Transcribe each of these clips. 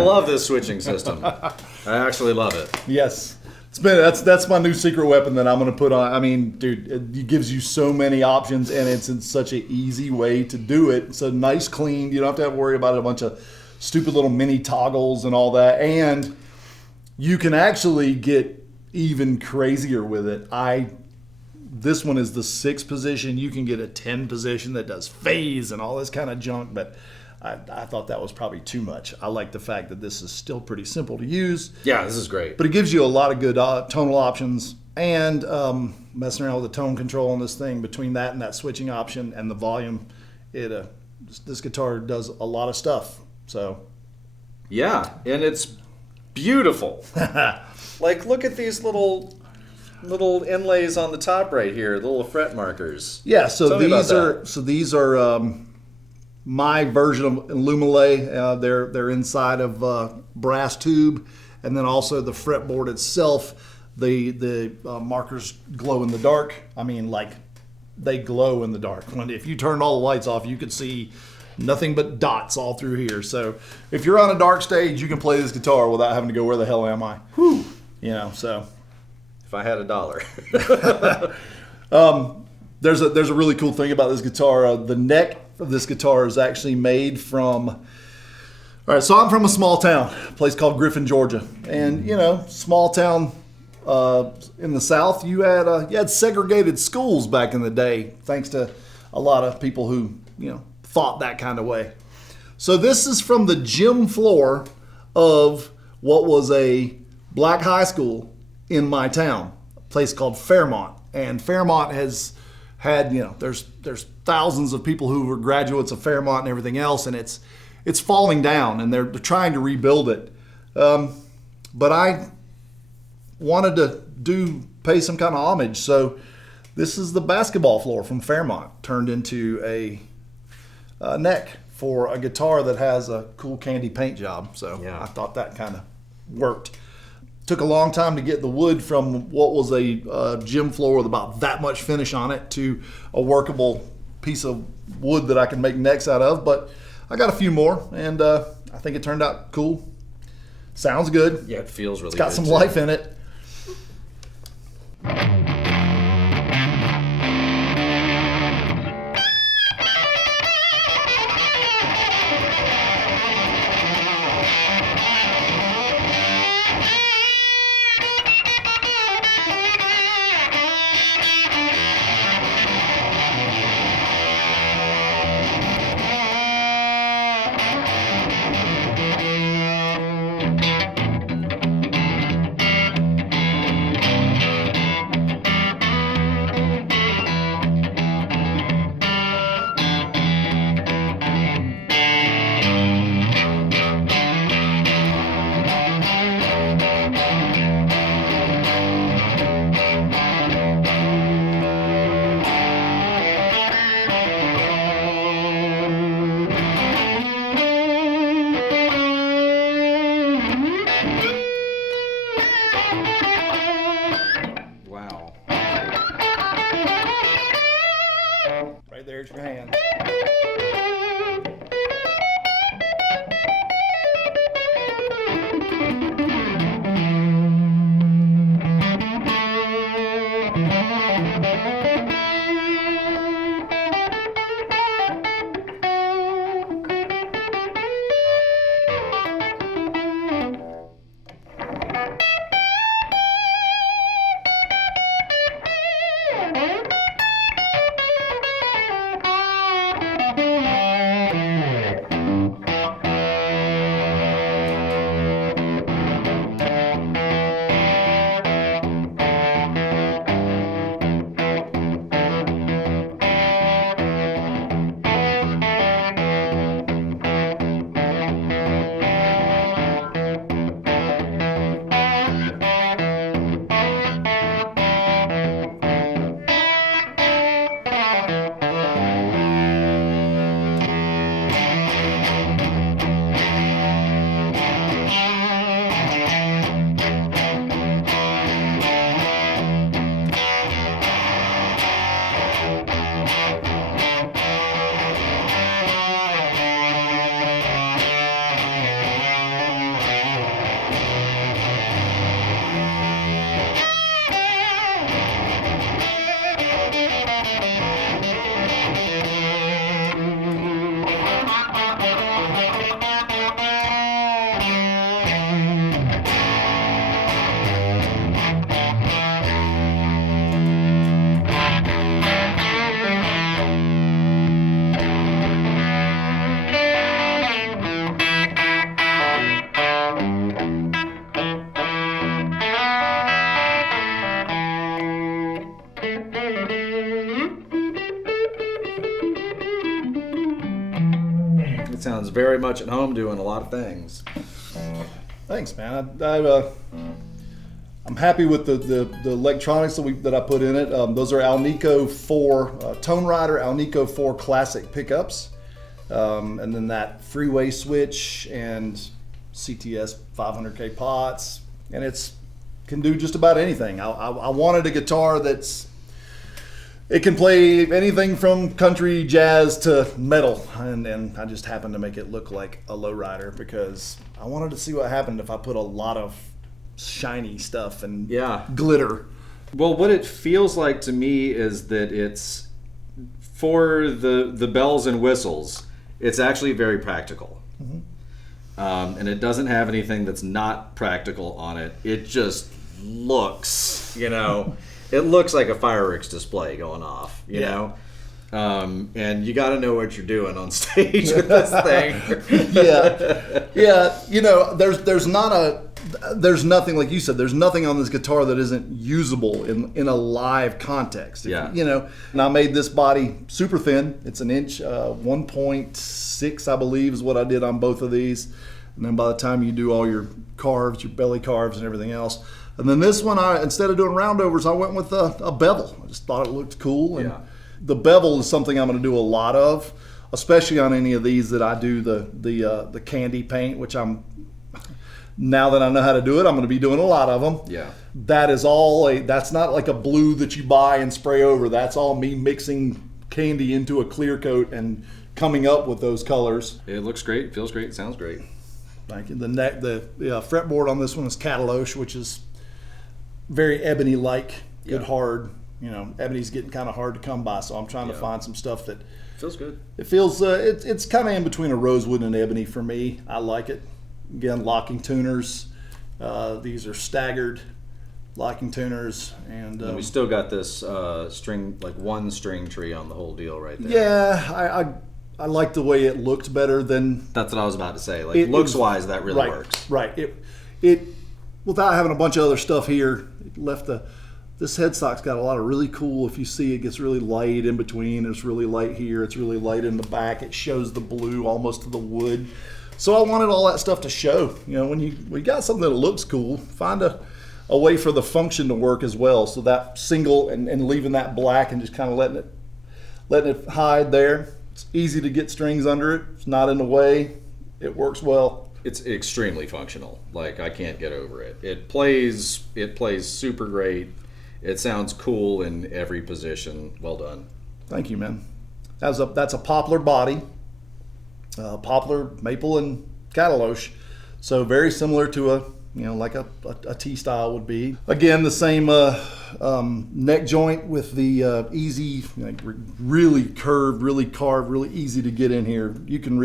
love this switching system. I actually love it. Yes. That's my new secret weapon that I'm going to put on. I mean, dude, it gives you so many options, and it's in such an easy way to do it. It's a nice, clean. You don't have to worry about a bunch of stupid little mini toggles and all that. And you can actually get even crazier with it. This one is the 6 position. You can get a 10 position that does phase and all this kind of junk, but I thought that was probably too much. I like the fact that this is still pretty simple to use. Yeah, this is great. But it gives you a lot of good tonal options, and messing around with the tone control on this thing, between that and that switching option and the volume, this guitar does a lot of stuff. So yeah, and it's beautiful. Like, look at these little inlays on the top right here, the little fret markers. Yeah, so these are my version of Lumilay. They're inside of brass tube, and then also the fretboard itself. The markers glow in the dark. I mean, like, they glow in the dark. If you turned all the lights off, you could see nothing but dots all through here. So if you're on a dark stage, you can play this guitar without having to go, where the hell am I? Whew. You know, so if I had $1. There's a really cool thing about this guitar. The neck of this guitar is actually made from. All right, so I'm from a small town, a place called Griffin, Georgia, and small town in the South. You had segregated schools back in the day, thanks to a lot of people who thought that kind of way. So this is from the gym floor of what was a black high school in my town, a place called Fairmont. And Fairmont has had, there's thousands of people who were graduates of Fairmont and everything else, and it's falling down, and they're trying to rebuild it. But I wanted to pay some kind of homage, so this is the basketball floor from Fairmont turned into a neck for a guitar that has a cool candy paint job. So yeah. I thought that kind of worked. Took a long time to get the wood from what was a gym floor with about that much finish on it to a workable piece of wood that I can make necks out of. But I got a few more, and I think it turned out cool. Sounds good. Yeah, it feels really good. It's got some life in it. very much at home doing a lot of things. Thanks, man. I'm happy with the electronics that I put in it. Those are Alnico 4 Tone Rider Alnico 4 Classic pickups, and then that freeway switch and CTS 500K pots, and it's can do just about anything. I wanted a guitar it can play anything from country, jazz to metal, and I just happened to make it look like a lowrider because I wanted to see what happened if I put a lot of shiny stuff and glitter. Well, what it feels like to me is that it's for the bells and whistles. It's actually very practical, and it doesn't have anything that's not practical on it. It just looks, it looks like a fireworks display going off, you know. And you got to know what you're doing on stage with this thing. There's nothing, like you said, there's nothing on this guitar that isn't usable in a live context. And I made this body super thin. It's an inch, 1.6, I believe, is what I did on both of these. And then by the time you do all your carves, your belly carves and everything else. And then this one, instead of doing roundovers, I went with a bevel. I just thought it looked cool. And the bevel is something I'm going to do a lot of, especially on any of these that I do the candy paint, which now that I know how to do it, I'm going to be doing a lot of them. Yeah. That's not like a blue that you buy and spray over. That's all me mixing candy into a clear coat and coming up with those colors. It looks great. It feels great. It sounds great. Thank you. The fretboard on this one is Cataloche, which is very ebony-like, good hard. Ebony's getting kind of hard to come by, so I'm trying to find some stuff that feels good. It feels it's kind of in between a rosewood and ebony for me. I like it. Again, locking tuners. These are staggered locking tuners, and we still got this string, like one string tree on the whole deal right there. Yeah, I like the way it looked better than. That's what I was about to say. Like looks wise, that really works. Right. It without having a bunch of other stuff here, it left this headstock's got a lot of really cool. If you see, it gets really light in between. It's really light here. It's really light in the back. It shows the blue almost to the wood. So I wanted all that stuff to show. When you got something that looks cool, find a way for the function to work as well. So that single and leaving that black and just kind of letting it hide there. It's easy to get strings under it. It's not in the way. It works well. It's extremely functional. Like, I can't get over it. It plays super great. It sounds cool in every position. Well done. Thank you, man. That's a poplar body. Poplar, maple, and Cataloche. So very similar to like a T-style would be. Again, the same neck joint with the easy, really curved, really carved, really easy to get in here. You can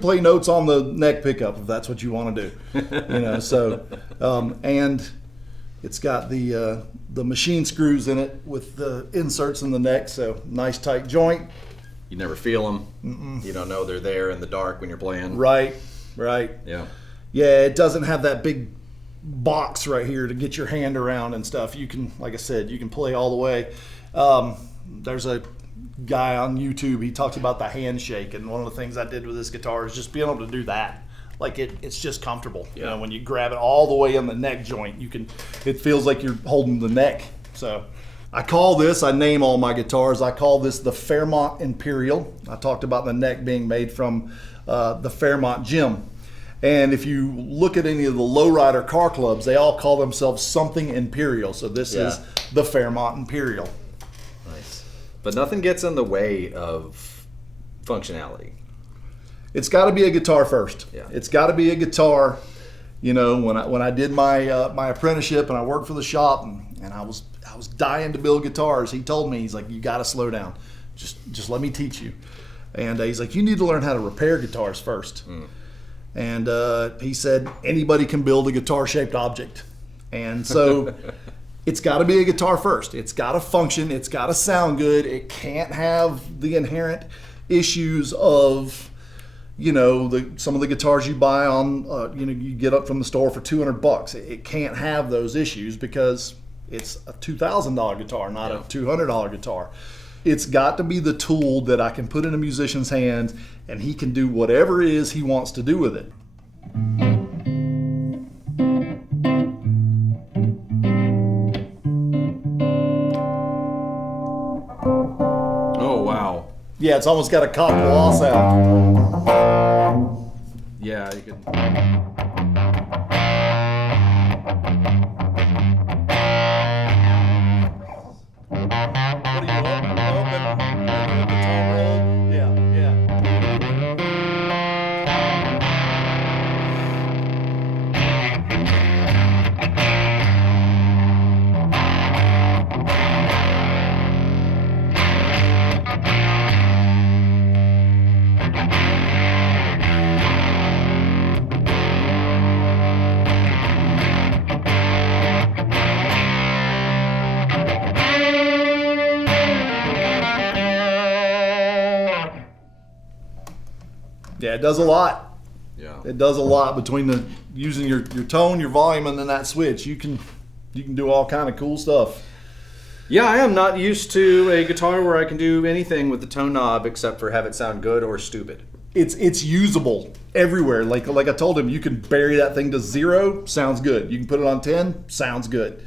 play notes on the neck pickup if that's what you want to do. So and it's got the machine screws in it with the inserts in the neck. So nice tight joint. You never feel them. You don't know they're there in the dark when you're playing. Right. Yeah. Yeah, it doesn't have that big box right here to get your hand around and stuff. You can, like I said, you can play all the way. There's a guy on YouTube, he talks about the handshake, and one of the things I did with this guitar is just being able to do that. Like it's just comfortable. Yeah. When you grab it all the way in the neck joint, it feels like you're holding the neck. So I name all my guitars, I call this the Fairmont Imperial. I talked about the neck being made from the Fairmont Gym. And if you look at any of the lowrider car clubs, they all call themselves something Imperial. So this is the Fairmont Imperial. Nice. But nothing gets in the way of functionality. It's got to be a guitar first. Yeah. It's got to be a guitar. When I did my my apprenticeship and I worked for the shop and I was dying to build guitars, he told me, he's like, you got to slow down. Just let me teach you. And he's like, you need to learn how to repair guitars first. And he said, anybody can build a guitar-shaped object. And so it's got to be a guitar first. It's got to function. It's got to sound good. It can't have the inherent issues of, some of the guitars you buy on, you get up from the store for $200. It can't have those issues because it's a $2,000 guitar, not a $200 guitar. It's got to be the tool that I can put in a musician's hands and he can do whatever it is he wants to do with it. Oh, wow. Yeah, it's almost got a cop wall sound. Yeah, you can. What are you up and the tone roll? Yeah, yeah. Yeah, it does a lot. Yeah. It does a lot between using your tone, your volume, and then that switch. You can do all kind of cool stuff. Yeah, I am not used to a guitar where I can do anything with the tone knob except for have it sound good or stupid. It's usable everywhere. Like I told him, you can bury that thing to 0, sounds good. You can put it on 10, sounds good.